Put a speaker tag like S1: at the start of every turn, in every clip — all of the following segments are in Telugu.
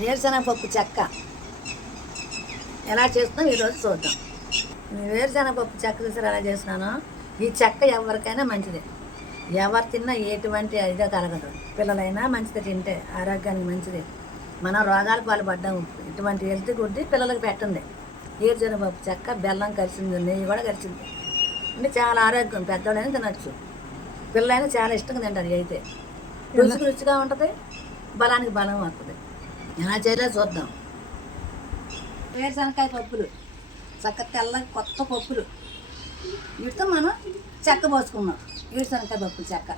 S1: వేరుశనగపప్పు చెక్క. ఎలా చేస్తున్నాం ఈరోజు చూద్దాం. ఈ పప్పు చెక్క చూసారు ఎలా చేస్తున్నాను? ఈ చెక్క ఎవరికైనా మంచిదే. ఎవరు తిన్నా ఎటువంటి ఇదే కలగదు. పిల్లలైనా మంచిది తింటే ఆరోగ్యానికి మంచిది. మనం రోగాలు పాల్పడ్డాం ఇటువంటి హెల్త్ గుడ్డి పిల్లలకు పెట్టండి. వేరుశనగ పప్పు చెక్క బెల్లం కలిసింది నెయ్యి కూడా కలిసింది అంటే చాలా ఆరోగ్యం. పెద్దవాళ్ళైనా తినచ్చు. పిల్లలైనా చాలా ఇష్టంగా తింటారు అయితే రుచికి రుచిగా ఉంటుంది బలానికి బలం వస్తుంది. ఎలా చేయాలో చూద్దాం. వేరుశనకాయ పప్పులు. చక్క తెల్ల కొత్త పప్పులు. వీటితో మనం చెక్క పోసుకున్నాం వేరుశనకాయ పప్పు చెక్క.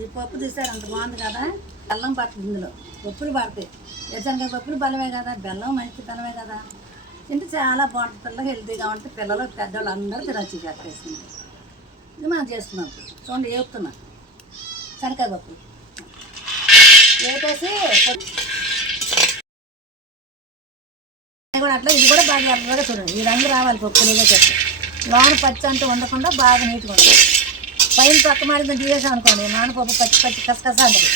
S1: ఈ పప్పు తీసారు అంత బాగుంది కదా? బెల్లం పడుతుంది ఇందులో. పప్పులు పడతాయి. వేరుశనకాయ పప్పులు బలమే కదా? బెల్లం మంచి బలమే కదా? తింటే చాలా బాగుంటుంది. పిల్లలు హెల్తీగా ఉంటుంది పిల్లలు పెద్దవాళ్ళు అందరూ తినచ్చు చెక్క ఇది మనం చేస్తున్నాం చూడండి వేపుతున్నాం శనకాయ పప్పులు వేపేసి కూడా అట్లా ఇది కూడా బాగా ఎర్రగా చూడండి. ఈ రంగు రావాలి పప్పు నీగా చెప్పి లోన పచ్చి అంటూ ఉండకుండా బాగా నీట్గా ఉంటుంది పైన పక్క మారిన తీసేసాం అనుకోండి నానపప్పు పచ్చి పచ్చి కసకస అంటది.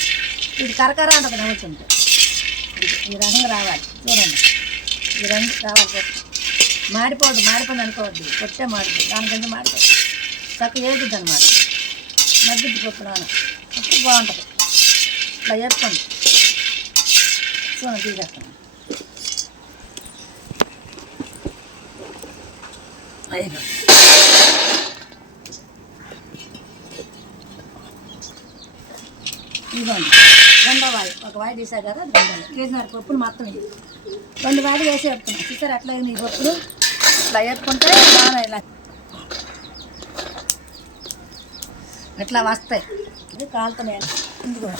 S1: ఇది కరకర అంటది నవ్వుతుంటే. ఈ రంగు రావాలి. చూడండి. ఈ రంగు రావాలి పప్పు. మాడిపోవద్దు మాడిపోయింది అనుకోవద్దు. పొట్టే మాడిపోదు దాని కింద మాడిపోదు చక్క ఏగుద్ది అనమాట మగ్గిద్ది పప్పు నాన్న. అప్పుడు బాగుంటుంది. ఇట్లా వేసుకోండి చూడండి తీసేస్తాను అయినా ఇదిగోండి రెండో వాయి ఒక వాయి తీసారు కదా రెండో కేజీన్నర పప్పులు మొత్తం ఇది రెండు వాయిలు వేసి వేపుతున్నాం చూసారు అట్లా అయింది ఈ పప్పులు ఇట్లా వేపుకుంటే బాగా ఇలా ఇట్లా వస్తాయి? ఇది కాలుతున్నాయి. ఇదిగో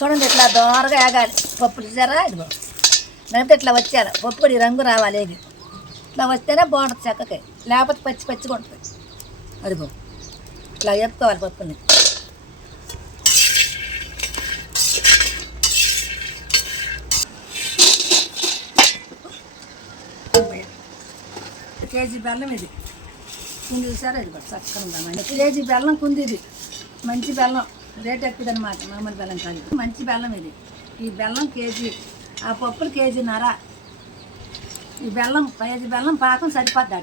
S1: చూడండి ఇట్లా దోరగా ఏగాలి. పప్పు చూసారా? ఇదిగో. లేకపోతే ఇట్లా వచ్చారు. పప్పు కూడా ఈ రంగు రావాలి ఏగి. ఇట్లా వస్తేనే బాగుంటుంది చక్కకి. లేకపోతే పచ్చి పచ్చిగా ఉంటుంది. అదిగో. ఇట్లా చెప్పుకోవాలి పప్పుని. కేజీ బెల్లం ఇది. కుంది చూసారా? ఇది కూడా చక్కగా ఉందా కేజీ బెల్లం కుంది ఇది. మంచి బెల్లం. రేట్ ఎక్కువ అనమాట మామూలు బెల్లం కాదు మంచి బెల్లం ఇది. ఈ బెల్లం కేజీ ఆ పప్పులు కేజీ నర ఈ బెల్లం కేజీ బెల్లం పాకం సరిపోద్ది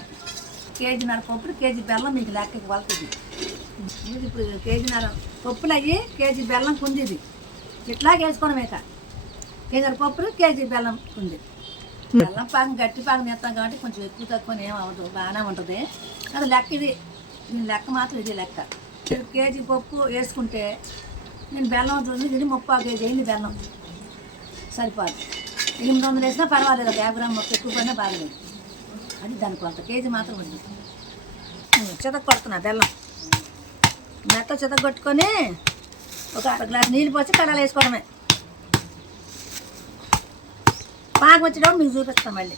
S1: కేజీ నర పప్పులు కేజీ బెల్లం మీకు లెక్కకి వలతుంది. ఇది ఇప్పుడు కేజీ నర పప్పులు అయ్యి కేజీ బెల్లం కుంది ఇది ఇట్లాగే వేసుకోవడం ఇక. కేజీ పప్పులు కేజీ బెల్లం కుంది. బెల్లం పాకం గట్టి పాకం చేస్తాం కాబట్టి కొంచెం ఎక్కువ తక్కువ ఏం అవ్వదు బాగానే ఉంటుంది. అది లెక్క ఇది. దీని లెక్క మాత్రం ఇది లెక్క. కేజీ పప్పు వేసుకుంటే నేను బెల్లం చూసి తిని ముప్పై కేజీ అయింది బెల్లం. సరిపోదు. ఎనిమిది వందలు వేసినా పర్వాలేదు ఒక యాభై గ్రామ్ ఎక్కువ పడినా బాగలేదు. అది దాని కొలత కేజీ మాత్రం ఉంది చితక కొడుతున్నా బెల్లం. మెత్త చితక కొట్టుకొని ఒక అర గ్లాస్ నీళ్ళు పోసి కడాలు వేసుకోవడమే. పాక వచ్చేటప్పుడు మీకు చూపిస్తాం మళ్ళీ.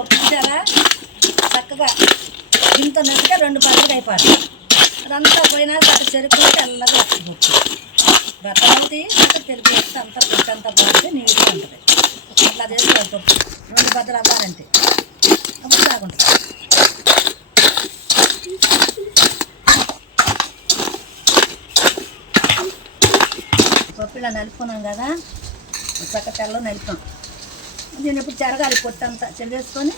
S1: ఒప్పించారా చక్కగా ఇంత నచ్చిగా రెండు పళ్ళకి అయిపోయి అదంతా పోయినా అటు చెరుకు తెల్లగా వచ్చిపోతుంది బట్టలవుతాయి అంతా తెలుగు వస్తే అంత పుట్టి అంత బాగుంది నీట్గా ఉంటుంది. అట్లా చేసుకోవాలి పప్పు రెండు బద్దలు అవ్వాలంటే అప్పుడు బాగుంటుంది. ఇలా నలుపుకున్నాం కదా. చక్క తెల్ల నలిపాం. దీన్ని ఇప్పుడు చెరగాలి పొట్టంతా చెరిగేసుకొని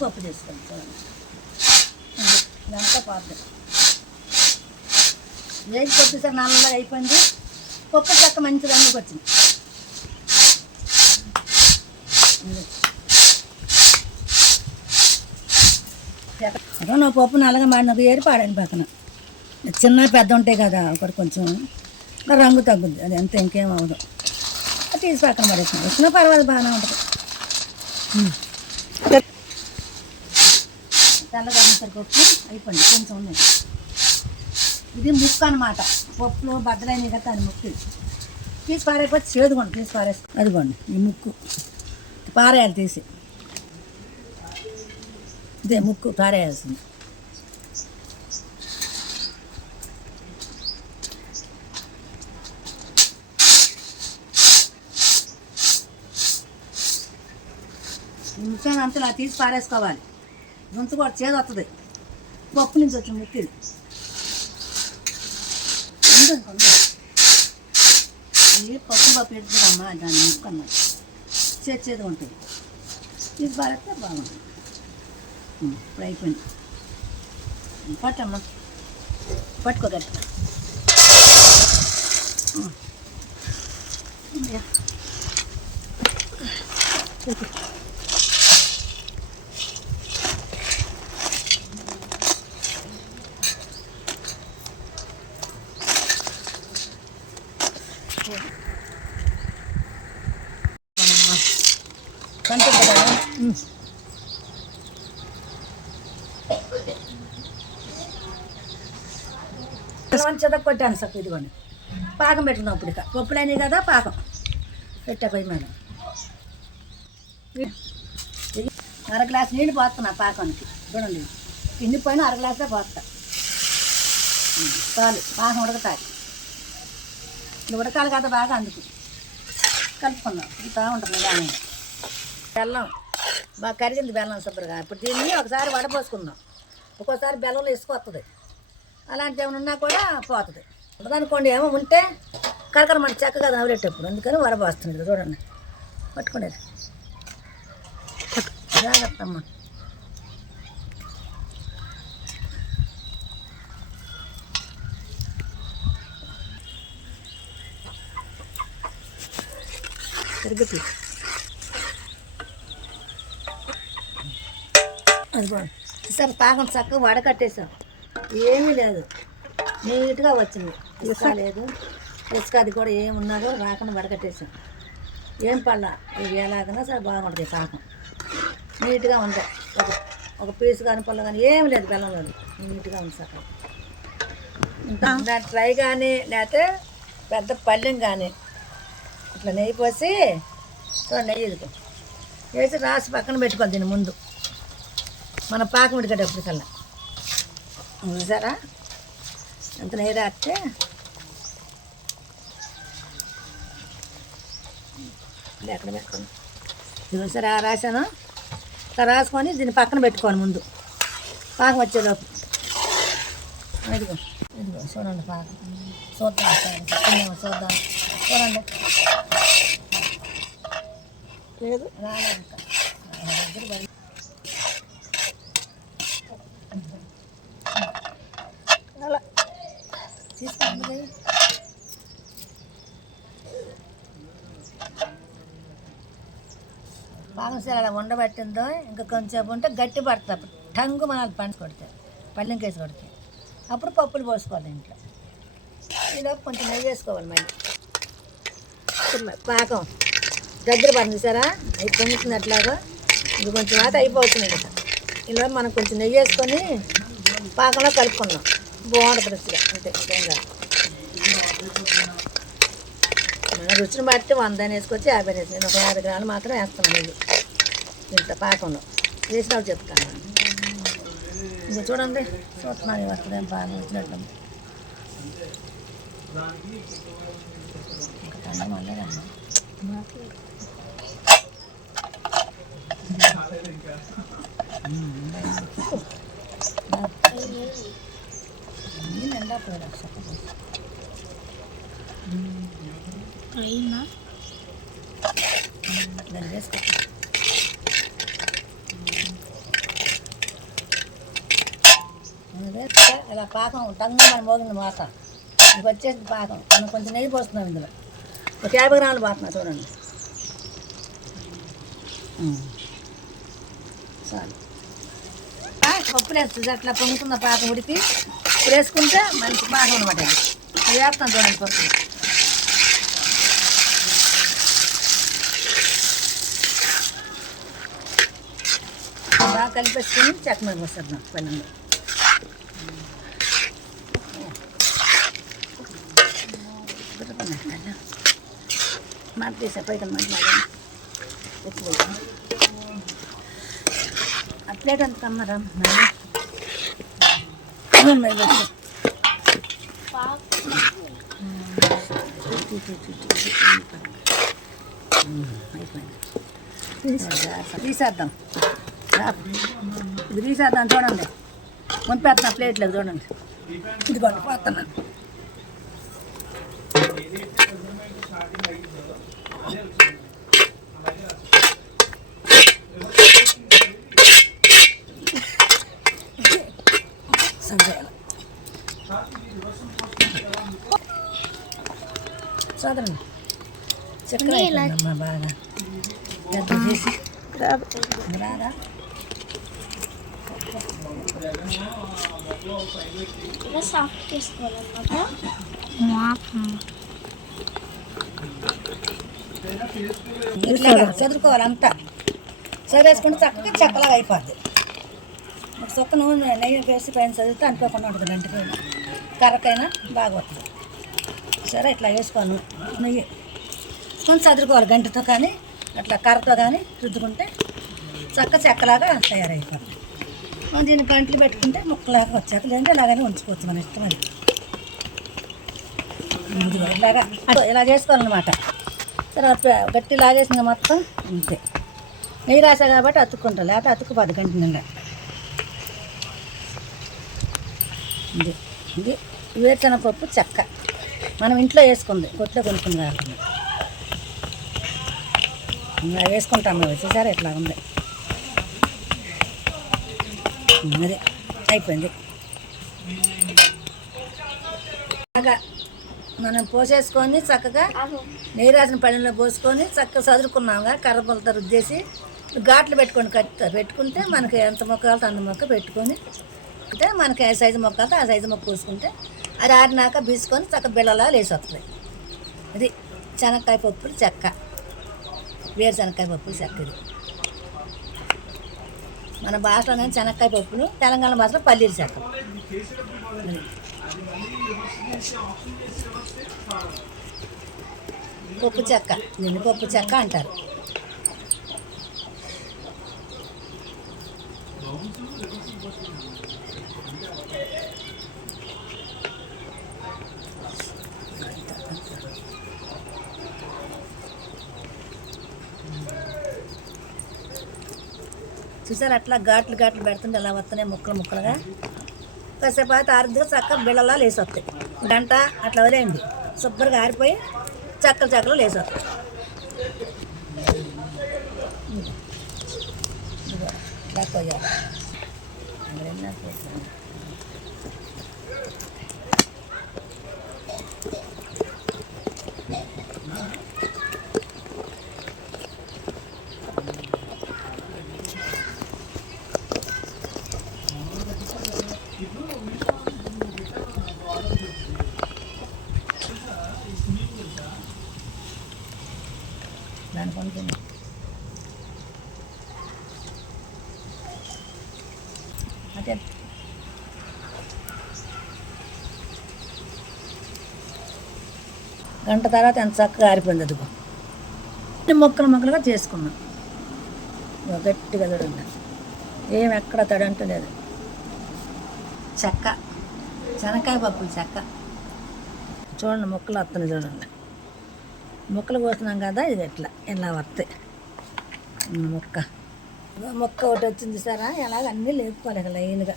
S1: పప్పు చేసుకోండి చూడండి. ఇదంతా పాత్ర వేసి కొట్టేసరి నల్లగా అయిపోయింది. పప్పు చెక్క మంచి రంగుకి వచ్చింది. అదో నా పప్పు నల్లగా మాడిన ఏరి పాడండి పక్కన. చిన్న పెద్ద ఉంటాయి కదా ఒకటి కొంచెం రంగు తగ్గుద్ది. అది అంత ఇంకేం అవ్వదు. అది తీసి పక్కన పడేసాను. వచ్చినా పర్వాలేదు బాగానే ఉంటుంది. తెల్లగా సరి పప్పు అయిపోయింది. కొంచెం ఉంది ఇది ముక్కు అనమాట పప్పులు బద్దలైన కదా అని ముక్కు. తీసి పారైపోతే చేదుకోండి తీసి పారేసి అదిగోండి ఈ ముక్కు. పారేయాలి తీసి. ఇదే ముక్కు పారేయాల్సింది. ఉంచాను మిశ్రమం అంతా ఇలా తీసి పారేసుకోవాలి. గుంత కూడా చేదు వస్తుంది పప్పు నుంచి వచ్చిన ముక్కిది ఉంది, ఇది పప్పు పప్పు ఎత్తుదమ్మా దాన్ని ముక్కన్నది చేసేది ఉంటుంది. ఇది పారేస్తే బాగుంటుంది. ఇప్పుడు అయిపోయింది. పట్టమ్మా. పట్టుకోగట్టు Thank you కదా చెదక్ కొట్టాను సార్ ఇదిగోండి. పాకం పెట్టుకున్నాం ఇప్పుడు ఇక. పప్పులైనవి కదా పాకం. పెట్టా పోయి మేడం అర గ్లాస్ నీళ్ళు పోతున్నా పాకానికి. చూడండి. కింది పైన అర గ్లాసే పోస్తా. చాలు. పాకం ఉడకతాయి ఇది ఉడకాలి కదా బాగా అందుకు. కలుపుకుందాం. ఇది బాగుంటుంది దాని బెల్లం. బాగా కరిగింది బెల్లం శుభ్రంగా. ఇప్పుడు దీన్ని ఒకసారి వడపోసుకుందాం. ఒక్కోసారి బెల్లం వేసుకొస్తుంది వస్తుంది అలాంటివి ఏమైనా ఉన్నా కూడా పోతుంది. ఉండదనుకోండి ఏమో ఉంటే కరకర మన చక్కగా నవ్వలేటప్పుడు అందుకని వరబోస్తుంది చూడండి. పట్టుకోండి జాగ్రత్త అమ్మ. తిరుగుతుంది అదిగోండి సార్ పాకం చక్కగా వడకట్టేసాం ఏమీ లేదు. నీట్గా వచ్చింది. ఇసుక లేదు. ఇసుక అది కూడా ఏమున్నా కూడా రాకుండా వడకట్టేసాం ఏం పళ్ళ? ఇది ఎలాగైనా సరే బాగుంటుంది పాకం. నీట్గా ఉంది. ఒక ఒక పీసు కానీ పళ్ళ కానీ ఏమి లేదు బెల్లంలో నీట్గా ఉంది సార్ ఇంకా ట్రై కానీ లేకపోతే పెద్ద పళ్ళెం కానీ. ఇట్లా నెయ్యి పోసి నెయ్యి వేసి రాసి పక్కన పెట్టుకోవాలి దీని ముందు. మన పాకం ఉడికేటప్పుడు కల్లా చూసారా? ఎంత నీరు రాస్తే ఎక్కడ పెట్టుకోండి చూసారా రాశాను? రాసుకొని దీన్ని పక్కన పెట్టుకోండి ముందు. పాకం వచ్చేలోపు. ఇదిగో ఇదిగో చూడండి పాకం. చూద్దాం చూద్దాం. చూడండి. లేదు రాలేదు ఇంకా. నా దగ్గర పడి- అలా తీసుకోండి పట్టిందో ఇంకా కొంచెం ఉంటే గట్టి పడుతుంది. టంగు మనల్ని పండు కొడితే పళ్ళెం కేసి కొడితే అప్పుడు పప్పులు పోసుకోవాలి ఇంట్లో. ఇలా కొంచెం నెయ్యి వేసుకోవాలి మళ్ళీ. పాకం. దగ్గర పడింది సరా అవి పొంగుతుంది అట్లాగా ఇది కొంచెం వాత అయిపోతుంది ఇంకా. ఇలా మనం కొంచెం నెయ్యి వేసుకొని పాకంలో కలుపుకున్నాం బాగుంటుంది రుచిగా. అంతే మన రుచిని బట్టి వంద వేసుకొచ్చి యాభై వేసి నేను ఒక యాభై గ్రాములు మాత్రం వేస్తున్నాను ఇది ఇంత పాకంలో వేసినప్పుడు చెప్తాను ఇంకా చూడండి చూస్తున్నాను వస్తుందేం బాగా వచ్చినట్టు.
S2: అయిందా?
S1: దాన్ని వేసుకో అది వేస్తే ఇలా పాకం టంగా మోగింది మాట. ఇంక వచ్చేసింది పాకం. మనం కొంచెం నెయ్యి పోస్తున్నాం ఇందులో. ఒక యాభై గ్రాములు పోతున్నా చూడండి. ఉమ్. చాలు. ఆ, వేస్తుంది అట్లా పొంగుతున్న పాకం ఉడికి ఇప్పుడు వేసుకుంటే మంచి పాకం అనమాట ఇది. అది వేస్తాను చూడండి పప్పు. బాగా కలిపేసుకొని చక్కన వస్తున్నాం పన్నెండు. మాట తీసా పైకి అట్లేట్ అంత కమ్మరా అయిపోయింది తీసేద్దాం ఇది తీసేద్దాం చూడండి. పంపేస్తున్నా ప్లేట్లకు చూడండి. ఇదిగోండి పోతున్నాను. సంజయాలు చదరండి చక్కెర అయిపోయిందమ్మా బాగా పెద్ద చేసి రాదా
S2: సాఫ్ట్ చేసుకోవాలన్నమాట
S1: ఇట్లా చదువుకోవాలి అంతా. చదివేసుకుంటే చక్కగా చెక్కలాగా అయిపోద్ది. ఒక చొక్క నూనె నెయ్యి వేసి పైన చదివితే అనుకోకుండా ఉంటుంది గంటకైనా. కర్రకైనా బాగా వస్తుంది సరే ఇట్లా వేసుకోను నెయ్యి. కొంచెం చదువుకోవాలి గంటతో కానీ అట్లా కర్రతో కానీ రుద్దుకుంటే చక్క చెక్కలాగా తయారైపోతుంది మనం దీన్ని గంటలు పెట్టుకుంటే ముక్కలాగా వచ్చాక లేదంటే ఇలాగనే ఉంచుకోవచ్చు మన ఇష్టం అది. ఇలాగా. ఇలా చేసుకోవాలన్నమాట. తర్వాత గట్టి లాగేసిన మొత్తం. అంతే. నెయ్యి రాసా కాబట్టి అతుక్కుంటా లేకపోతే అతుక్కుపోదు గంట నిండా. ఇది ఇది. వేరుశనగపప్పు చెక్క. మనం ఇంట్లో వేసుకుంది కొట్లో కొనుక్కుంది కాకుండా ఇలా వేసుకుంటాం అవి చూసారా ఇట్లా ఉంది? అది అయిపోయింది. బాగా మనం పోసేసుకొని చక్కగా నెయ్యి రాసిన పళ్ళెంలో పోసుకొని చక్కగా చదువుకున్నాముగా కర్ర పుల్లతో రుద్దేసి ఘాట్లు పెట్టుకొని కత్తి పెట్టుకుంటే మనకి ఎంత మొక్క కావాలంటే అంత మొక్క పెట్టుకొని అంటే మనకి ఏ సైజు మొక్క కావాలంటే ఆ సైజు మొక్క పూసుకుంటే అది ఆరినాక బీసుకొని చక్క బిళ్ళలా లేసి వస్తుంది ఇది శనక్కాయ పప్పులు చెక్క వేరుశనక్కాయ పప్పులు చెక్క ఇది. మన భాషలోనే శనక్కాయ పప్పులు తెలంగాణ భాషలో పల్లీలు చెక్క. పప్పు చెక్క నిన్ను పప్పు చెక్క అంటారు. చూసారు అట్లా ఘాట్లు ఘాట్లు పెడుతుంటే అలా వస్తున్నాయి ముక్కలు ముక్కలుగా? కాసేపు అయితే ఆరుద్దుగా చక్క బిళ్ళలా లేసి వస్తాయి గంట అట్లా వదిలేయండి. శుభ్రంగా ఆరిపోయి చక్కలు చక్కలు లేసి వస్తాయి ఇదిగో, ఇట్లా కొయ్యాలి. ఎవరైనా చేస్తారు. దాని కొంచెం అదే. గంట తర్వాత ఎంత చక్కగా ఆరిపోయింది అదిగో. మొక్కలు మొక్కలుగా చేసుకున్నాం. గట్టిగా చూడండి ఏం ఎక్కడ తడి లేదు. చెక్క. శనక్కాయ పప్పులు చెక్క. చూడండి మొక్కలు వస్తున్నాయి చూడండి. మొక్కలు కోసినాం కదా ఇది ఎట్లా? ఇలా వస్తాయి మొక్క. మొక్క ఒకటి వచ్చింది సారా ఎలాగ అన్నీ లేపుకోవాలి ఇక లైన్గా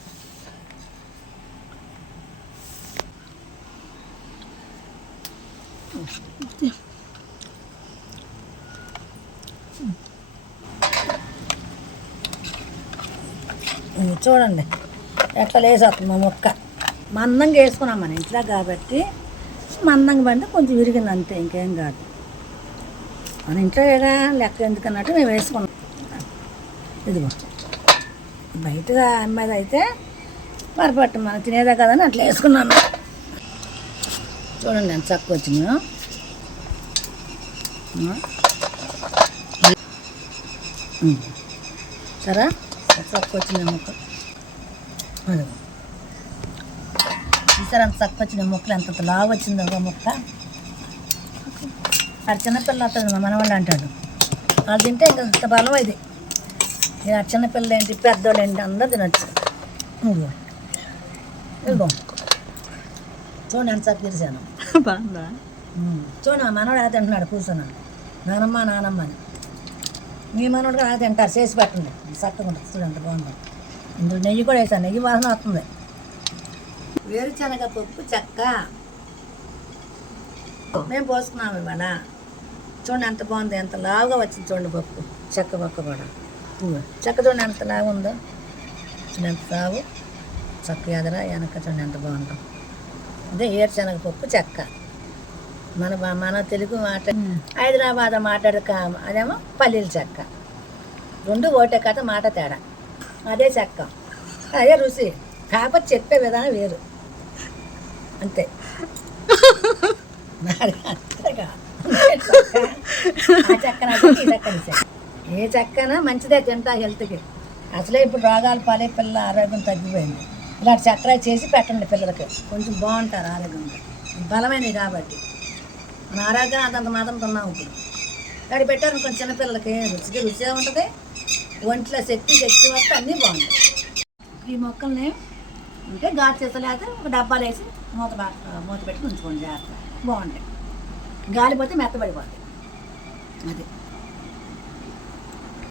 S1: చూడండి ఎట్లా లేసేస్తుంది మా మొక్క. మందంగా వేసుకున్నాం మన ఇంట్లో కాబట్టి మందంగా పడితే కొంచెం విరిగింది అంతే ఇంకేం కాదు. మన ఇంట్లో కదా లెక్క ఎందుకన్నట్టు మేము వేసుకున్నాం. ఇదిగో బయటగా అమ్మేది అయితే పొరపాటు మనం తినేదే కదని అట్లా వేసుకున్నాను చూడండి ఎంత చక్కగా వచ్చినాయో సరే చక్కగా వచ్చింది మొక్క. అదిగో. చూసారా అంత చక్క వచ్చిన మొక్కలు ఎంత లావు వచ్చిందో మొక్క. ఆ చిన్నపిల్ల అతను మా మనవాళ్ళు అంటాడు. వాళ్ళు తింటే ఇంకా ఇంత బలం ఇది. నేను ఆ చిన్నపిల్లలు ఏంటి పెద్దోళ్ళు ఏంటి అందరూ తినచ్చు. ఇదిగో చూడండి ఎంత చక్కగా తెరిచాను
S2: బాగుందా?
S1: చూడండి మా మనవాడు ఎలా తింటున్నాడు కూర్చున్నాను. నానమ్మ నానమ్మ అని. మీ మనోడు కూడా తింటారు చేసి పెట్టండి. చక్కగా చూడండి బాగుందో. ఇందులో నెయ్యి కూడా వేసాను నెయ్యి వాసన వస్తుంది. వేరుశనగ పప్పు చెక్క. మేము పోసుకున్నాము ఇవాళ. చూడండి ఎంత బాగుంది ఎంత లావుగా వచ్చింది చూడండి పప్పు. చెక్క పప్పు కూడా. చెక్క చూడండి ఎంత లావు ఉందో. చూడండి ఎంత లావు. చక్క ఎదర వెనక చూడండి ఎంత బాగుందో. ఇదే ఏరుశనగ పప్పు చెక్క. మన బా- మన తెలుగు మాట. హైదరాబాద్ మాట్లాడే కా అదేమో పల్లీల చెక్క. రెండు ఒకటే కథ మాట తేడా. అదే చెక్క. అదే రుచి. కాకపోతే చెప్పే విధానం వేరు. అంతే. మరి అంతేగా. ఆ చెక్క ఈ చెక్క చెక్క. ఏ చెక్కనా మంచిదే తింటా హెల్త్కి. అసలే ఇప్పుడు రోగాలు పాలే పిల్లల ఆరోగ్యం తగ్గిపోయింది. ఇలాంటి చక్కెర చేసి పెట్టండి పిల్లలకి. కొంచెం బాగుంటారు ఆరోగ్యంగా. బలమైనవి కాబట్టి. మన ఆరోగ్యం అంతంత మాత్రం తిన్నాం ఇప్పుడు. ఇక్కడ పెట్టారు కొంచెం చిన్నపిల్లలకి రుచికి రుచిగా ఉంటుంది. ఒంట్లో శక్తి శక్తి వస్తే అన్నీ బాగుంటాయి. ఈ మొక్కల్ని అంటే గాజు చేసలేక ఒక డబ్బాలు వేసి మూత మూత పెట్టి ఉంచుకోండి జాగ్రత్త బాగుంటాయి. గాలి పోతే మెత్తబడిపోతాయి అది.